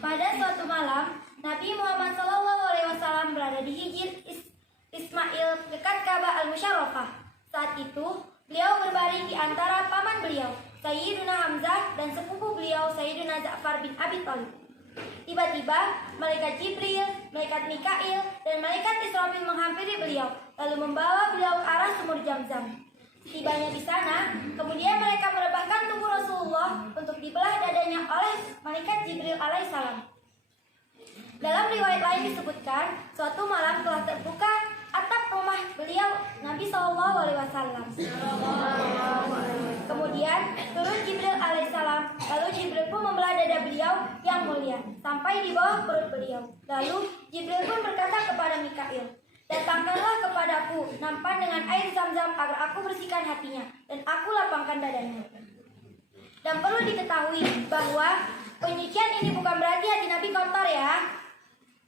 Pada suatu malam, Nabi Muhammad SAW berada di Hijr Ismail dekat Ka'bah Al-Musyarrafah. Saat itu, beliau berbaring di antara paman beliau, Sayyiduna Hamzah, dan sepupu beliau, Sayyiduna Ja'far bin Abi Thalib. Tiba-tiba, malaikat Jibril, malaikat Mikail, dan malaikat Israfil menghampiri beliau, lalu membawa beliau ke arah sumur Zamzam. Tibanya di sana, kemudian mereka merebahkan tubuh Rasulullah untuk dibelah dadanya oleh malaikat Jibril alaihissalam. Dalam riwayat lain disebutkan, suatu malam telah terbuka atap rumah beliau Nabi SAW. Kemudian turun Jibril alaihissalam, lalu Jibril pun membelah dada beliau yang mulia sampai di bawah perut beliau. Lalu Jibril pun berkata kepada Mikail, "Datangkanlah kepadaku nampan dengan air Zamzam agar aku bersihkan hatinya dan aku lapangkan dadanya." Dan perlu diketahui bahwa penyucian ini bukan berarti hati Nabi kotor ya.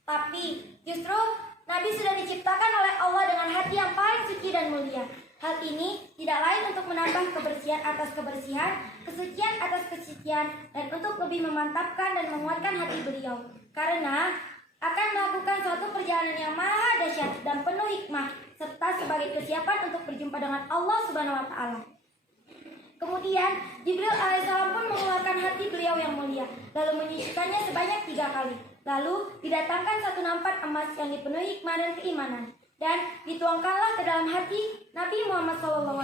Tapi justru Nabi sudah diciptakan oleh Allah dengan hati yang paling suci dan mulia. Hal ini tidak lain untuk menambah kebersihan atas kebersihan, kesucian atas kesucian, dan untuk lebih memantapkan dan menguatkan hati beliau. Karena akan melakukan suatu perjalanan yang maha dahsyat dan penuh hikmah, serta sebagai persiapan untuk berjumpa dengan Allah Subhanahu wa Ta'ala. Kemudian Jibril alaihissalam pun mengeluarkan hati beliau yang mulia, lalu menyucikannya sebanyak 3 kali. Lalu didatangkan satu nampan emas yang dipenuhi hikmah dan keimanan, dan dituangkanlah ke dalam hati Nabi Muhammad SAW.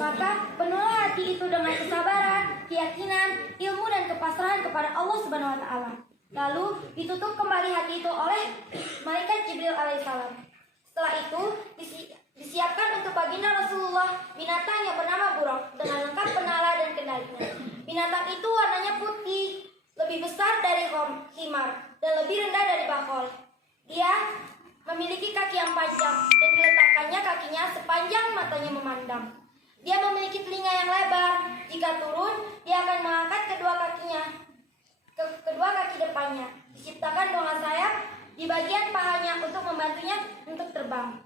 Maka penuhlah hati itu dengan kesabaran, keyakinan, ilmu, dan kepasrahan kepada Allah Subhanahu wa Ta'ala. Lalu ditutup kembali hati itu oleh malaikat Jibril alaihissalam. Setelah itu disiapkan untuk baginda Rasulullah binatang yang bernama Buraq dengan lengkap penala dan kendalinya. Binatang itu warnanya putih, lebih besar dari himar, dan lebih rendah dari bakol. Dia memiliki kaki yang panjang dan diletakkannya kakinya sepanjang matanya memandang. Dia memiliki telinga yang lebar. Jika turun, dia akan mengangkat kedua kaki depannya. Diciptakan dengan sayap di bagian pahanya untuk membantunya untuk terbang.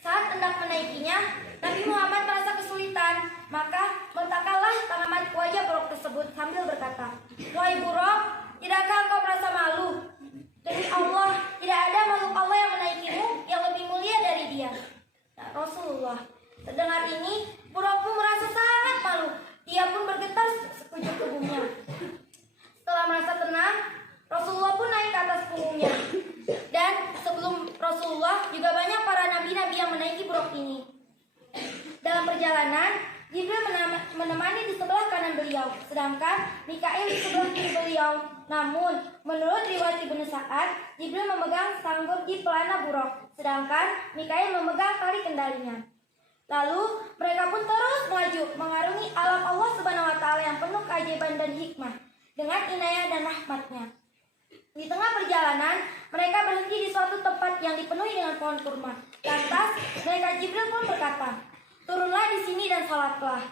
Saat hendak menaikinya, Nabi Muhammad merasa kesulitan, maka letakkanlah tangan ke wajah Buraq tersebut sambil berkata, "Wahai Buraq, tidakkah engkau merasa malu? Demi Allah, tidak ada makhluk Allah yang menaikimu yang lebih mulia dari dia." Nah, Rasulullah terdengar ini, Buraq pun merasa sangat malu. Dia pun bergetar sekujur tubuhnya. Setelah merasa tenang, Rasulullah pun naik ke atas punggungnya. Dan sebelum Rasulullah juga banyak para nabi-nabi yang menaiki Buraq ini. Dalam perjalanan, Jibril menemani di sebelah kanan beliau, sedangkan Mikail di sebelah kiri beliau. Namun, menurut riwayat Ibnu Sa'ad, Jibril memegang sanggur di pelana Buraq, sedangkan Mikail memegang tali kendalinya. Lalu, mereka pun terus melaju mengarungi alam Allah Subhanahu wa Ta'ala yang penuh keajaiban dan hikmah dengan inayah dan rahmatnya. Di tengah perjalanan, mereka berhenti di suatu tempat yang dipenuhi dengan pohon kurma. Lantas, malaikat Jibril pun berkata, "Turunlah di sini dan sholatlah."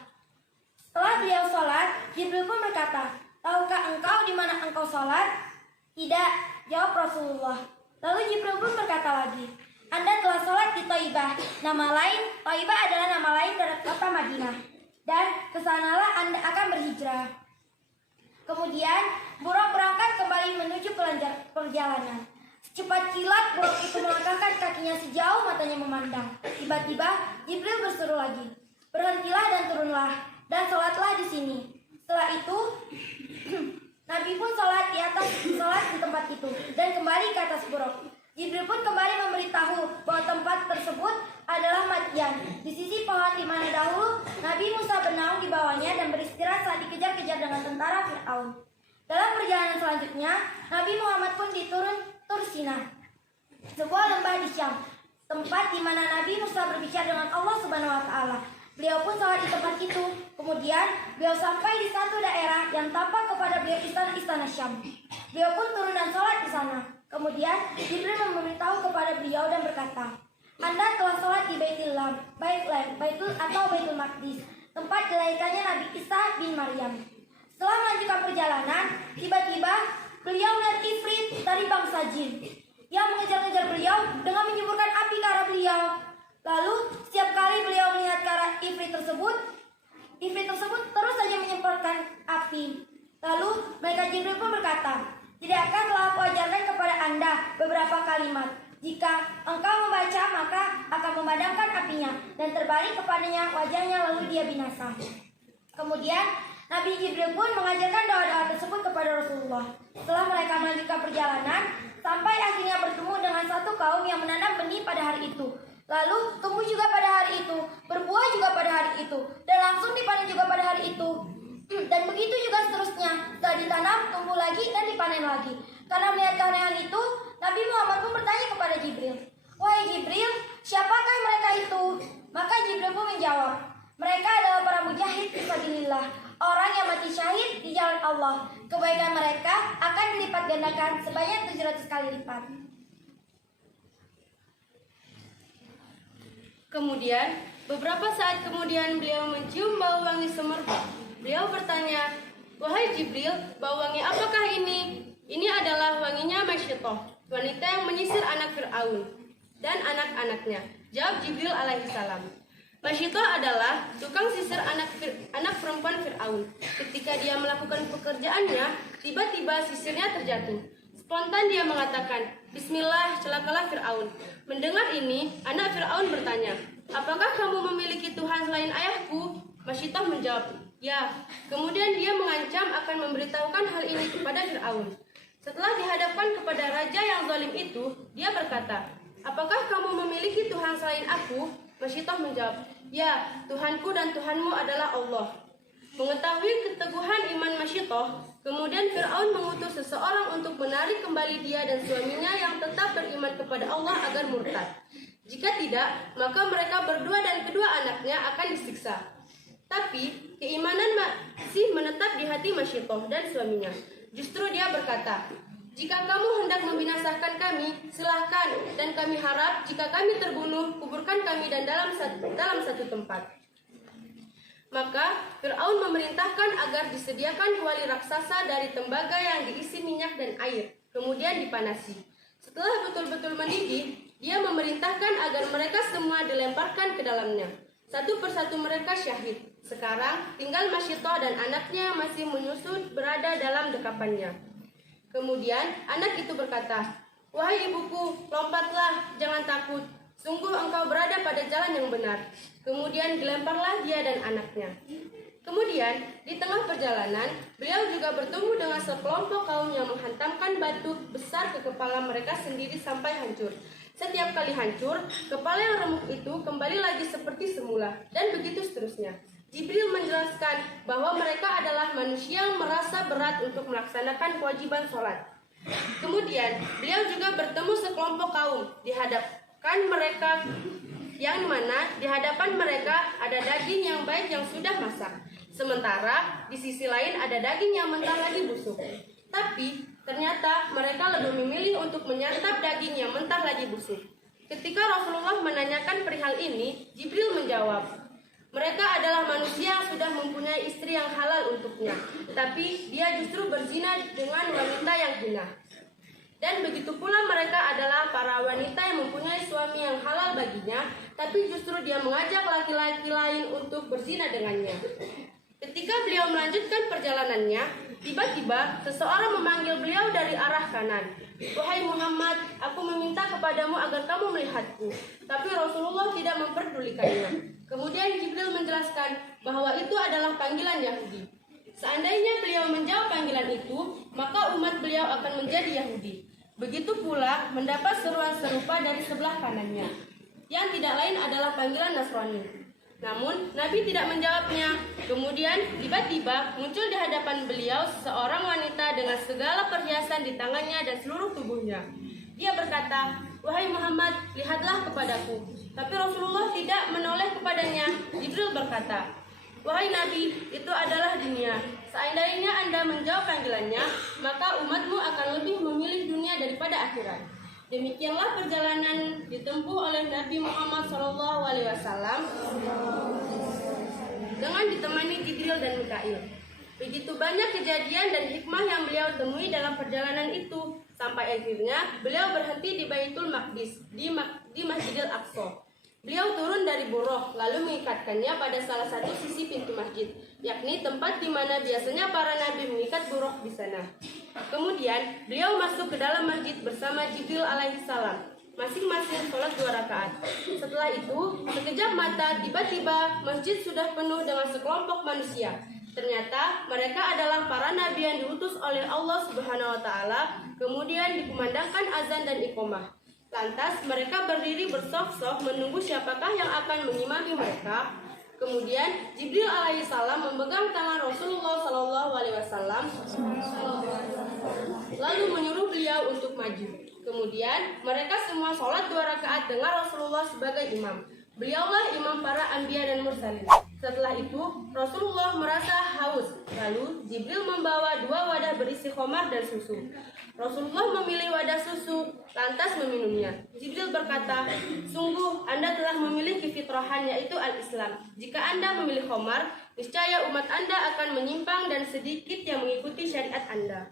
Setelah beliau sholat, Jibril pun berkata, "Tahukah engkau di mana engkau sholat?" "Tidak," jawab Rasulullah. Lalu Jibril pun berkata lagi, "Anda telah sholat di Thaibah. Nama lain, Thaibah adalah nama lain dari kota Madinah. Dan kesanalah Anda akan berhijrah." Kemudian Buraq berangkat kembali menuju perjalanan. Secepat kilat Buraq itu melangkahkan kakinya sejauh matanya memandang. Tiba-tiba Jibril berseru lagi, "Berhentilah dan turunlah, dan sholatlah di sini." Setelah itu Nabi pun sholat di tempat itu dan kembali ke atas Buraq. Jibril pun kembali memberitahu bahwa tempat tersebut adalah Madyan, di sisi pohon di mana dahulu Nabi Musa bernaung di bawahnya dan beristirahat saat dikejar-kejar dengan tentara Fir'aun. Dalam perjalanan selanjutnya, Nabi Muhammad pun diturun Tur Sina, sebuah lembah di Syam, tempat di mana Nabi Musa berbicara dengan Allah Subhanahu wa Ta'ala. Beliau pun sholat di tempat itu. Kemudian beliau sampai di satu daerah yang tampak kepada beliau istana-istana Syam. Beliau pun turun dan sholat di sana. Kemudian Jibril memberitahu kepada beliau dan berkata, "Anda telah sholat di Baitul atau Baitul Maqdis, tempat dilahirkannya Nabi Isa bin Maryam." Setelah melanjutkan perjalanan, tiba-tiba beliau melihat Ifrit dari bangsa jin yang mengejar-ngejar beliau dengan menyemburkan api ke arah beliau. Lalu setiap kali beliau melihat ke arah Ifrit tersebut terus saja menyemprotkan api. Lalu malaikat Jibril pun berkata, "Tidakkah telah aku ajarkan kepada Anda beberapa kalimat? Jika engkau membaca maka akan memadamkan apinya dan terbalik kepadanya wajahnya lalu dia binasa." Kemudian Nabi Jibril pun mengajarkan doa-doa tersebut kepada Rasulullah. Setelah mereka melanjutkan perjalanan sampai akhirnya bertemu dengan satu kaum yang menanam benih pada hari itu. Lalu tumbuh juga pada hari itu, berbuah juga pada hari itu, dan langsung dipanen juga pada hari itu. Dan begitu juga seterusnya, setelah ditanam, tumbuh lagi dan dipanen lagi. Karena melihat keanehan itu, Nabi Muhammad pun bertanya kepada Jibril, "Wahai Jibril, siapakah mereka itu?" Maka Jibril pun menjawab, "Mereka adalah para mujahid fisabilillah, orang yang mati syahid di jalan Allah. Kebaikan mereka akan dilipat gandakan sebanyak 700 kali lipat." Kemudian, beberapa saat kemudian beliau mencium bau wangi semerbak. Beliau bertanya, "Wahai Jibril, bau wangi apakah ini?" "Ini adalah wanginya Masyidah, wanita yang menyisir anak Fir'aun dan anak-anaknya," jawab Jibril alaihissalam. Masyidah adalah tukang sisir anak perempuan Fir'aun. Ketika dia melakukan pekerjaannya, tiba-tiba sisirnya terjatuh. Spontan dia mengatakan, "Bismillah, celakalah Fir'aun." Mendengar ini, anak Fir'aun bertanya, "Apakah kamu memiliki Tuhan selain ayahku?" Masyidah menjawab, "Ya." Kemudian dia mengancam akan memberitahukan hal ini kepada Fir'aun. Setelah dihadapkan kepada raja yang zalim itu, dia berkata, "Apakah kamu memiliki Tuhan selain aku?" Masyidah menjawab, "Ya, Tuhanku dan Tuhanmu adalah Allah." Mengetahui keteguhan iman Masyidah, kemudian Fir'aun mengutus seseorang untuk menarik kembali dia dan suaminya yang tetap beriman kepada Allah agar murtad. Jika tidak, maka mereka berdua dan kedua anaknya akan disiksa. Tapi keimanan masih menetap di hati Masyidah dan suaminya. Justru dia berkata, "Jika kamu hendak membinasakan kami, silahkan, dan kami harap jika kami terbunuh, kuburkan kami dan dalam satu tempat." Maka Fir'aun memerintahkan agar disediakan kuali raksasa dari tembaga yang diisi minyak dan air, kemudian dipanasi. Setelah betul-betul mendidih, dia memerintahkan agar mereka semua dilemparkan ke dalamnya. Satu persatu mereka syahid. Sekarang tinggal Masyidah dan anaknya masih menyusut berada dalam dekapannya. Kemudian anak itu berkata, "Wahai ibuku, lompatlah, jangan takut. Sungguh engkau berada pada jalan yang benar." Kemudian dilemparlah dia dan anaknya. Kemudian di tengah perjalanan, beliau juga bertemu dengan sekelompok kaum yang menghantamkan batu besar ke kepala mereka sendiri sampai hancur. Setiap kali hancur, kepala yang remuk itu kembali lagi seperti semula, dan begitu seterusnya. Jibril menjelaskan bahwa mereka adalah manusia yang merasa berat untuk melaksanakan kewajiban sholat. Kemudian beliau juga bertemu sekelompok kaum di hadapan mereka, yang mana di hadapan mereka ada daging yang baik yang sudah masak, sementara di sisi lain ada daging yang mentah lagi busuk. Tapi ternyata mereka lebih memilih untuk menyantap daging yang mentah lagi busuk. Ketika Rasulullah menanyakan perihal ini, Jibril menjawab, "Mereka adalah manusia yang sudah mempunyai istri yang halal untuknya, tapi dia justru berzina dengan wanita yang hina. Dan begitu pula mereka adalah para wanita yang mempunyai suami yang halal baginya, tapi justru dia mengajak laki-laki lain untuk berzina dengannya." Ketika beliau melanjutkan perjalanannya, tiba-tiba seseorang memanggil beliau dari arah kanan. "Wahai Muhammad, aku meminta kepadamu agar kamu melihatku." Tapi Rasulullah tidak memperdulikannya. Kemudian Jibril menjelaskan bahwa itu adalah panggilan Yahudi. Seandainya beliau menjawab panggilan itu, maka umat beliau akan menjadi Yahudi. Begitu pula mendapat seruan serupa dari sebelah kanannya, yang tidak lain adalah panggilan Nasrani. Namun Nabi tidak menjawabnya. Kemudian tiba-tiba muncul di hadapan beliau seorang wanita dengan segala perhiasan di tangannya dan seluruh tubuhnya. Dia berkata, "Wahai Muhammad, lihatlah kepadaku." Tapi Rasulullah tidak menoleh kepadanya. Jibril berkata, "Wahai Nabi, itu adalah dunia. Seandainya Anda menjawab panggilannya, maka umatmu akan lebih memilih dunia daripada akhirat." Demikianlah perjalanan ditempuh oleh Nabi Muhammad SAW dengan ditemani Jibril dan Mikail. Begitu banyak kejadian dan hikmah yang beliau temui dalam perjalanan itu, sampai akhirnya beliau berhenti di Baitul Maqdis, di Masjidil Aqsa. Beliau turun dari buruk, lalu mengikatkannya pada salah satu sisi pintu masjid, yakni tempat di mana biasanya para nabi mengikat buruk di sana. Kemudian, beliau masuk ke dalam masjid bersama Jibril alaihissalam. Masing-masing sholat 2 rakaat. Setelah itu, sekejap mata, tiba-tiba masjid sudah penuh dengan sekelompok manusia. Ternyata mereka adalah para nabi yang diutus oleh Allah Subhanahu wa Ta'ala. Kemudian dikumandangkan azan dan iqomah. Lantas mereka berdiri bersaf-saf menunggu siapakah yang akan mengimami mereka. Kemudian Jibril alaihissalam memegang tangan Rasulullah Shallallahu Alaihi Wasallam lalu menyuruh beliau untuk maju. Kemudian mereka semua sholat 2 rakaat dengan Rasulullah sebagai imam. Beliaulah imam para anbiya dan mursalin. Setelah itu Rasulullah merasa haus. Lalu Jibril membawa 2 wadah berisi khamar dan susu. Rasulullah memilih wadah susu, lantas meminumnya. Jibril berkata, "Sungguh Anda telah memiliki fitrahan, yaitu al-Islam. Jika Anda memilih khamar, niscaya umat Anda akan menyimpang dan sedikit yang mengikuti syariat Anda."